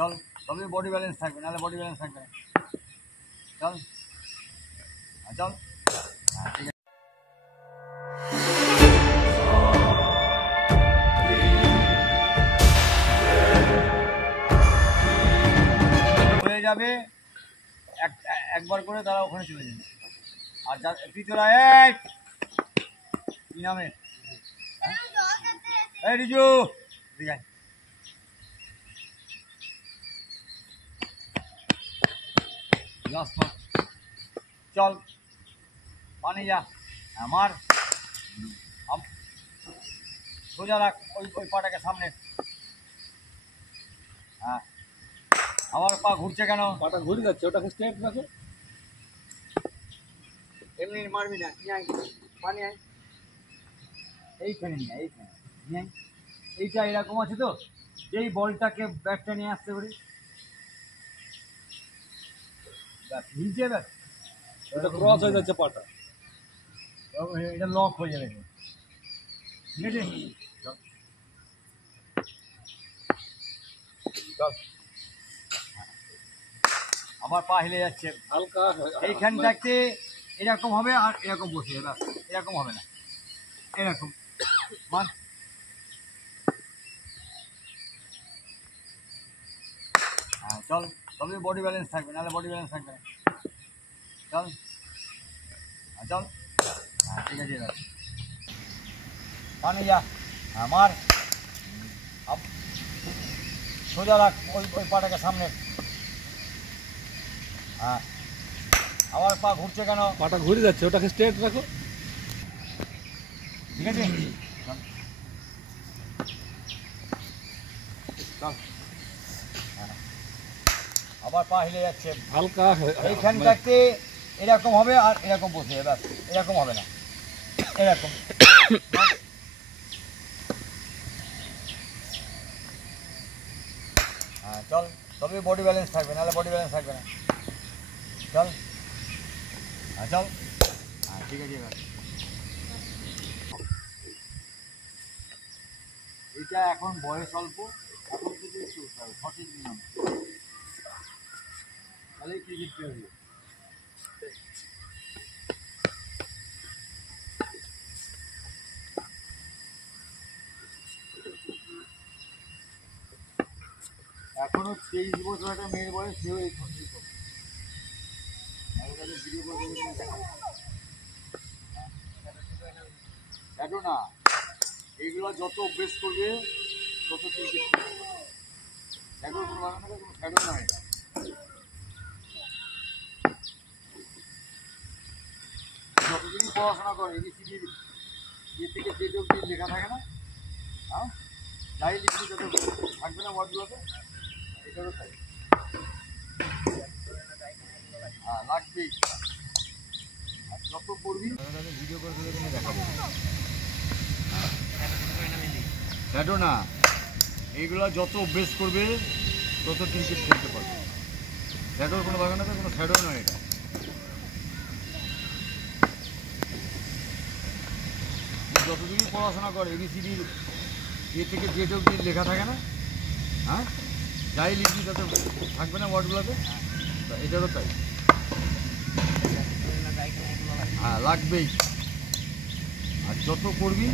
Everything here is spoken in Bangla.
চল, তবে বডি ব্যালেন্স থাকবে, নাহলে বডি ব্যালেন্স থাকবে না। চল চল, ঠিক আছে। হয়ে যাবে একবার করে, তারা ওখানে চলে যাবে। আর যা পিছলা, কি নামে? এই রিজু, ঠিক আছে। চল পানি যা, আমার সোজা রাখ ওই পাটাকে সামনে। হ্যাঁ, আমার পা ঘুরছে কেন? পাটা ঘুরে যাচ্ছে, ওটাকে স্ট্রেট রাখো। এমনি মারবি না, নিয়ে আয় পানি, আয় এইখানে নিয়ে, এইখানে নিয়ে আয়। এইটা এরকম আছে তো, যেই বলটাকে ব্যাটটা নিয়ে আসতে পারি, ব্যাস নিচে, ব্যাস ওটা ক্রস হয়ে যাচ্ছে পাটা, এটা লক হয়ে যাবে, ঠিক আছে। চল, আমার পা হেলে যাচ্ছে হালকা এইখানটাতে, এরকম হবে আর এরকম বসে যাবে, এরকম হবে না, এরকম। হ্যাঁ চল, তবে বডি ব্যালেন্স থাকবে, নাহলে বডি ব্যালেন্স থাকবে না। চল চল, হ্যাঁ ঠিক আছে। এবার পানি যা, আমার সোজা রাখ ওই পাটাকে সামনে। হ্যাঁ, আমার পা ঘুরছে কেন? পাটা ঘুরে যাচ্ছে, ওটাকে স্ট্রেট রাখো, ঠিক আছে। চল, আবার পা হিলে যাচ্ছে হালকা এইখানটাতে, এরকম হবে আর এরকম বসে যাবে, ব্যাস এরকম হবে না, এরকম। হ্যাঁ চল, তবে বডি ব্যালেন্স থাকবে, নাহলে বডি ব্যালেন্স থাকবে না। চল, হ্যাঁ চল, হ্যাঁ ঠিক আছে। এবার এটা এখন বয়স অল্প, এখন থেকে একটু সঠিক নিয়ম, তাহলে ক্রিকেট প্লেয়ার হবে। এখনো 23 বছর একটা মেয়ের বয়স, সেও এই ভিডিও করে দেখো না, এইগুলো যত অভ্যেস করবে তত ক্রিকেট দেখো, কোনো বাগানে কোনো শ্যাডো না, এটা যতদিন পড়াশোনা করে এবিসিডির থেকে যে অব্দি লেখা থাকে না, হ্যাঁ যাই লিখবি তত থাকবে না ওয়ার্ডগুলোতে, এটারও তাই। হ্যাঁ লাগবেই, আর যত পড়বি ভিডিও করে দেখাবো। শ্যাডো না, এইগুলো যত অভ্যেস করবে তত ক্রিকেট খেলতে পারবে। শ্যাডোর কোনো বাগানে তো কোনো শ্যাডো নয়, এটা যতদিনই পড়াশোনা করে এবিসিডির থেকে জেড অব্দি লেখা থাকে না, হ্যাঁ যাই লিখবি তাতে থাকবে না ওয়ার্ডগুলোতে, এটারও তাই। হ্যাঁ লাগবেই, আর যত পড়বি